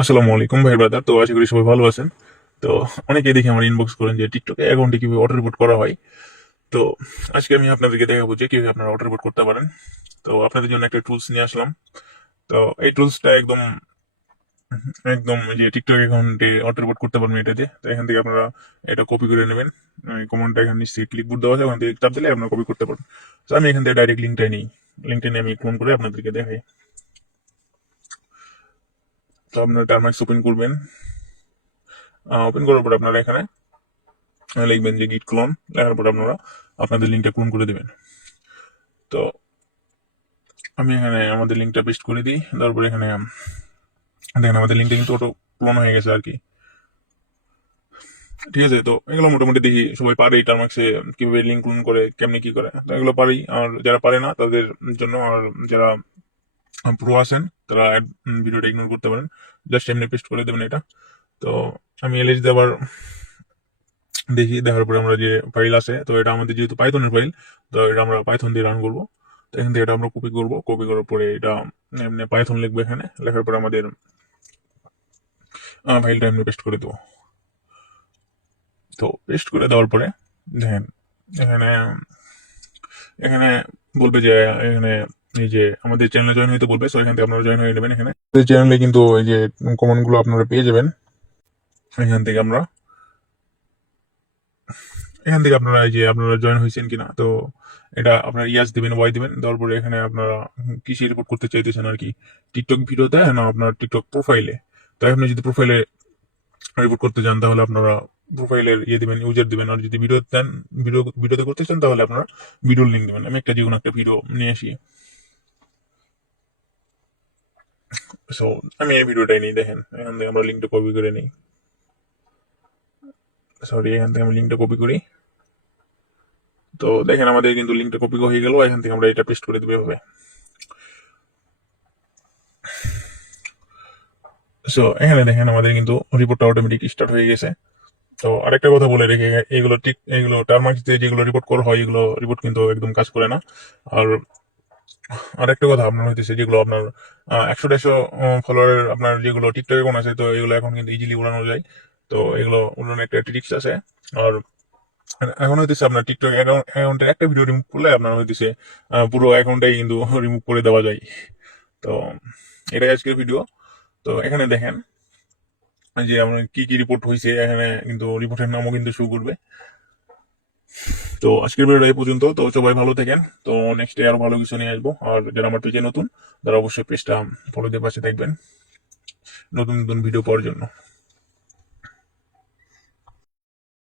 আসসালামু আলাইকুম ভাই ব্রাদার। তো আশা করি সবাই ভালো আছেন। তো অনেকেই দেখি আমার ইনবক্স করেন যে টিকটকে অ্যাকাউন্টে কিভাবে অটো রিপোর্ট করা হয়। তো আজকে আমি আপনাদেরকে দেখাবো যে কিভাবে আপনারা অটো রিপোর্ট করতে পারেন। তো আপনাদের জন্য একটা টুলস নিয়ে আসলাম। তো এই টুলসটা একদম একদম যে টিকটক অ্যাকাউন্টে অটো রিপোর্ট করতে পারবেন এটা দিয়ে। তো এখান থেকে আপনারা এটা কপি করে নেবেন। কমেন্টটা এখানে নিচে ক্লিকবোর্ড দেওয়া আছে, ওখান থেকে চাপ দিলে আপনারা কপি করতে পারবেন। তো আমি এখান থেকে ডাইরেক্ট লিঙ্কটাই নিই। লিঙ্কটা নিয়ে আমি ক্লোন করে আপনাদেরকে দেখাই। তো আপনারা টার্মাক্স ওপেন করবেন। ওপেন করার পর আপনারা এখানে লিখবেন যে গিট ক্লোন, লেখার পর আপনারা আপনাদের লিঙ্কটা ক্লোন করে দেবেন। তো আমি এখানে আমাদের লিঙ্কটা পেস্ট করে দিই। তারপর এখানে দেখেন আমাদের লিঙ্কটা কিন্তু অটো ক্লোন হয়ে গেছে আর কি। ঠিক আছে, তো এগুলো মোটামুটি দেখি সবাই পারে এই টার্মাক্সে কিভাবে লিঙ্ক ক্লোন করে কেমনি কি করে। তো এগুলো পারি, আর যারা পারে না তাদের জন্য, আর যারা প্রো আছেন তারা ভিডিওটা ইগনোর করতে পারেন। জাস্ট এমনি পেস্ট করে দেবেন এটা। তো আমি এলএস দেওয়ার দেখি, দেখার পরে আমরা যে ফাইল আছে, তো এটা আমাদের যেহেতু পাইথনের ফাইল, তো এটা আমরা পাইথন দিয়ে রান করবো। তো এখান থেকে এটা আমরা কপি করবো, কপি করার পরে এটা এমনি পাইথন লিখবো এখানে, লেখার পরে আমাদের ফাইলটা এমনি পেস্ট করে দেবো। তো পেস্ট করে দেওয়ার পরে দেখেন এখানে এখানে বলবে যে এখানে এই যে আমাদের চ্যানেলে জয়েন হইতে বলবে। সো এখান থেকে আপনারা জয়েন হয়ে নেবেন। এখানে চ্যানেলে কিন্তু এই যে কমেন্ট গুলো আপনারা পেয়ে যাবেন। এখান থেকে আপনারা এই যে আপনারা জয়েন হয়েছেন কিনা, তো এটা আপনারা ইয়াস দিবেন, ওয়াই দিবেন। দেওয়ার পরে এখানে আপনারা কিসে রিপোর্ট করতে চাইতেছেন আর কি, টিকটক ভিডিওতে না আপনার টিকটক প্রোফাইলে। তো আপনি যদি প্রোফাইলে রিপোর্ট করতে চান তাহলে আপনারা প্রোফাইলের ইয়ে দিবেন, ইউজার দিবেন। আর যদি ভিডিও দেন, ভিডিওতে করতে চান তাহলে আপনারা ভিডিওর লিঙ্ক দিবেন। আমি একটা যে কোনো একটা ভিডিও নিয়ে আসি। সো আমি এই ভিডিওটাই নিই, দেখেন এখান থেকে আমরা লিঙ্কটা কপি করে নিই। সরি, এখান থেকে আমি লিঙ্কটা কপি করি। তো দেখেন আমাদের কিন্তু লিঙ্কটা কপি হয়ে গেল। এখান থেকে আমরা এটা পেস্ট করে দেবো এভাবে। সো এখানে দেখেন আমাদের কিন্তু রিপোর্টটা অটোমেটিক স্টার্ট হয়ে গেছে। তো আরেকটা কথা বলে রেখে, এগুলো টার্মার্কস দিয়ে যেগুলো রিপোর্ট করা হয়, এগুলো রিপোর্ট কিন্তু একদম কাজ করে না। আর আরেকটা কথা আপনার হইতেছে, যেগুলো আপনার 100-150 ফলোয়ারের আপনার যেগুলো টিকটক অ্যাকাউন্ট আছে, তো এগুলো এখন কিন্তু ইজিলি উড়ানো যায়। তো এগুলো উড়ানোর একটা ট্রিক্স আছে। আর এখন হইতেছে আপনার টিকটক অ্যাকাউন্টের একটা ভিডিও রিমুভ করলে আপনার হইতেছে পুরো অ্যাকাউন্টটাই কিন্তু রিমুভ করে দেওয়া যায়। তো এটাই আজকের ভিডিও। তো এখানে দেখেন যে আমার কি কি রিপোর্ট হয়েছে, এখানে কিন্তু রিপোর্টের নামও কিন্তু শো করবে। তো আজকের ভিডিওটা এই পর্যন্ত। তো সবাই ভালো থাকেন। তো নেক্সট ডে আরো ভালো কিছু নিয়ে আসবো। আর যারা আমার পেজে নতুন, তারা অবশ্যই পেজটা ফলো দিয়ে পাশে থাকবেন নতুন নতুন ভিডিও পাওয়ার জন্য।